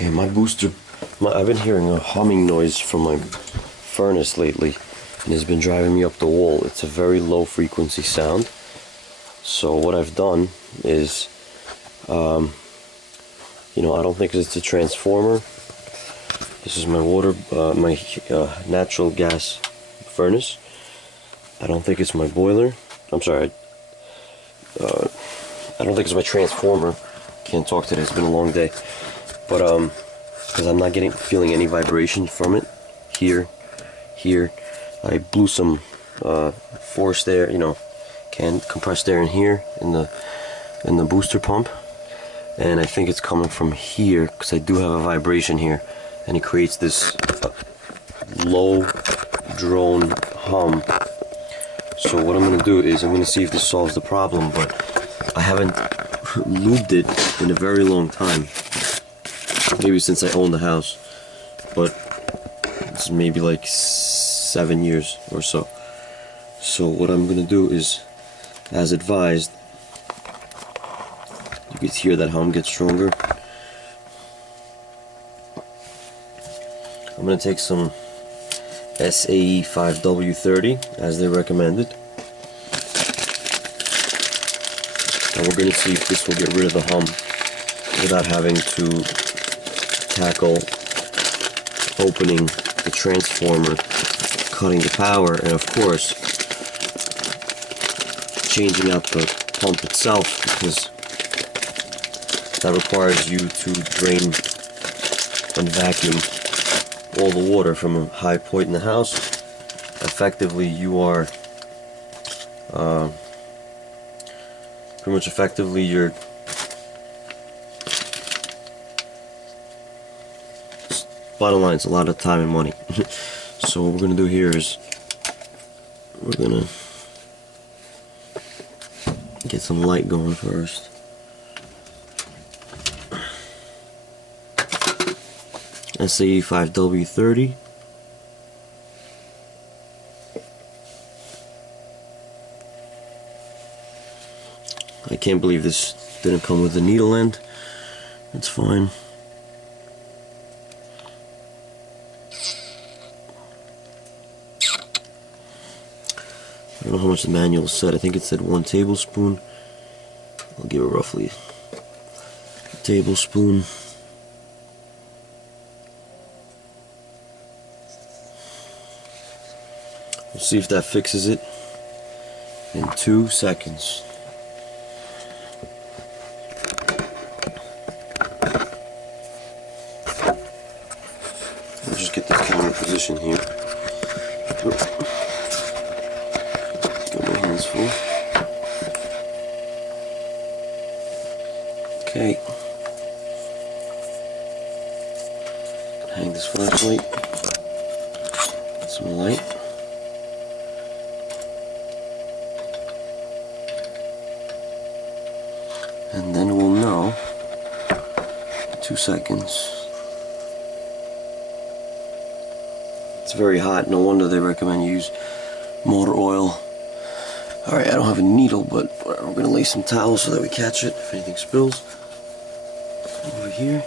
Okay, my booster, I've been hearing a humming noise from my furnace lately, and it's been driving me up the wall. It's a very low frequency sound. So what I've done is, I don't think it's a transformer. This is my natural gas furnace. I don't think it's my boiler. I'm sorry. I don't think it's my transformer. Can't talk today. It's been a long day. But because I'm not feeling any vibration from it. Here, I blew some forced air, compressed air in here in the booster pump, and I think it's coming from here because I do have a vibration here, and it creates this low drone hum. So what I'm going to do is I'm going to see if this solves the problem, but I haven't lubed it in a very long time. Maybe since I own the house, but it's maybe like 7 years or so. So what I'm going to do is, as advised, you can hear that hum get stronger. I'm going to take some SAE 5W30 as they recommended, and we're going to see if this will get rid of the hum without having to tackle opening the transformer, cutting the power, and of course changing out the pump itself, because that requires you to drain and vacuum all the water from a high point in the house. Effectively, you are you're bottom line, it's a lot of time and money. So what we're going to do here is we're going to get some light going first. SAE 5W30. I can't believe this didn't come with a needle end. It's fine. I don't know how much the manual said. I think it said 1 tablespoon. I'll give it roughly a tablespoon. We'll see if that fixes it in 2 seconds. I'll just get the camera position here. Full. Okay. Hang this flashlight. Get some light. And then we'll know in 2 seconds. It's very hot. No wonder they recommend you use motor oil. Alright, I don't have a needle, but we're going to lay some towels so that we catch it if anything spills. Over here.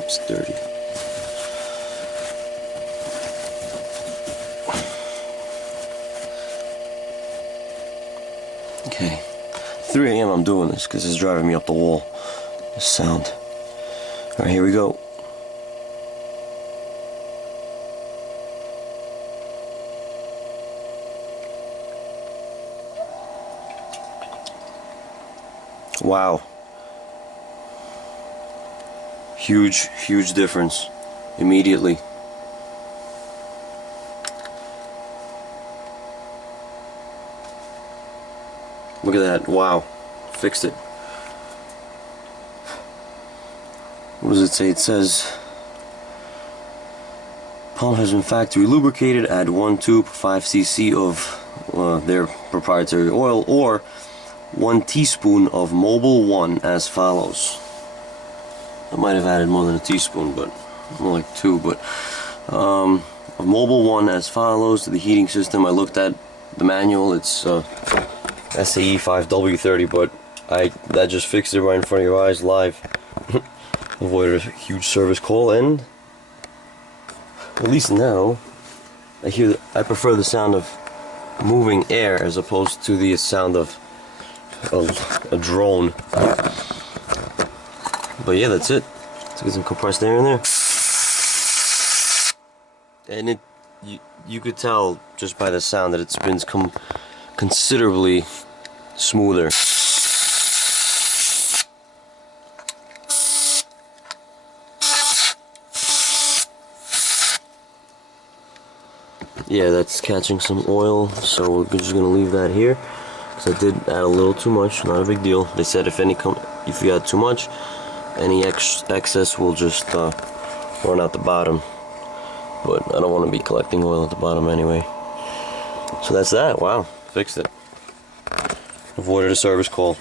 It's dirty. Okay. 3 a.m. I'm doing this because it's driving me up the wall. This sound. Alright, here we go. Wow. Huge difference immediately. Look at that. Wow. Fixed it. What does it say? It says pump has been factory lubricated. Add 1 tube, 5 cc of their proprietary oil, or 1 teaspoon of Mobile 1 as follows. I might have added more than a teaspoon, but more like 2. But of Mobile 1 as follows to the heating system. I looked at the manual. It's SAE 5W30, but That just fixed it right in front of your eyes live. Avoided a huge service call, and at least now I prefer the sound of moving air as opposed to the sound of a drone. But yeah, that's it. Let's get some compressed air in there. And you could tell just by the sound that it spins considerably smoother. Yeah, that's catching some oil, so we're just gonna leave that here because I did add a little too much. Not a big deal. They said if you add too much, any excess will just run out the bottom. But I don't want to be collecting oil at the bottom anyway. So that's that. Wow, fixed it. Avoided a service call.